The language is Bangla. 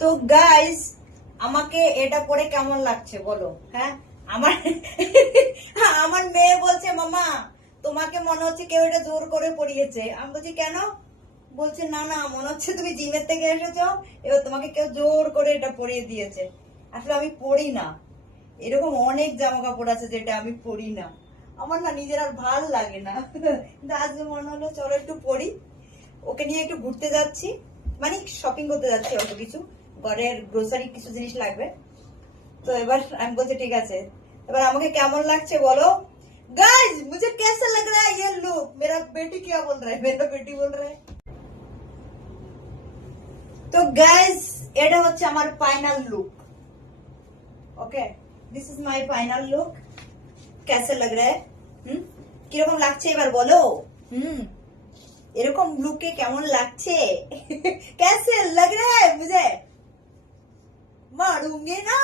তো গাইস, আমাকে এটা পরে কেমন লাগছে বলো? হ্যাঁ, আমার আমার মেয়ে বলছে মামা তোমাকে মনে হচ্ছে কেউ এটা জোর করে পরিয়েছে। আমি বলছি কেন? বলছে না না, মনে হচ্ছে তুমি জিমের থেকে এসেছো, এবার তোমাকে কেউ জোর করে এটা পরিয়ে দিয়েছে। আসলে আমি পরি না, এরকম অনেক জামা কাপড় আছে যেটা আমি পরি না, আমার না নিজের আর ভাল লাগে না। কিন্তু আজকে মনে হলো চলো একটু পরি। ওকে নিয়ে একটু ঘুরতে যাচ্ছি, মানে শপিং করতে যাচ্ছি, অল্প কিছু ঘরের গ্রোসারি কিছু জিনিস লাগবে। তো এবার আমি বলছি ঠিক আছে, এবার আমাকে কেমন লাগছে বলো गाइस। मुझे कैसा लग रहा है ये लुक? मेरा बेटी क्या बोल रहा है, मेरा बेटी बोल रहा है। তো গাইস, এটা হচ্ছে আমার final look. Okay, this is my final look. कैसा लग रहा है? কিরকম লাগছে এবার বলো। হুম, এরকম লুকে কেমন লাগছে? कैसे लग रहा है मुझे? मारूंगे ना।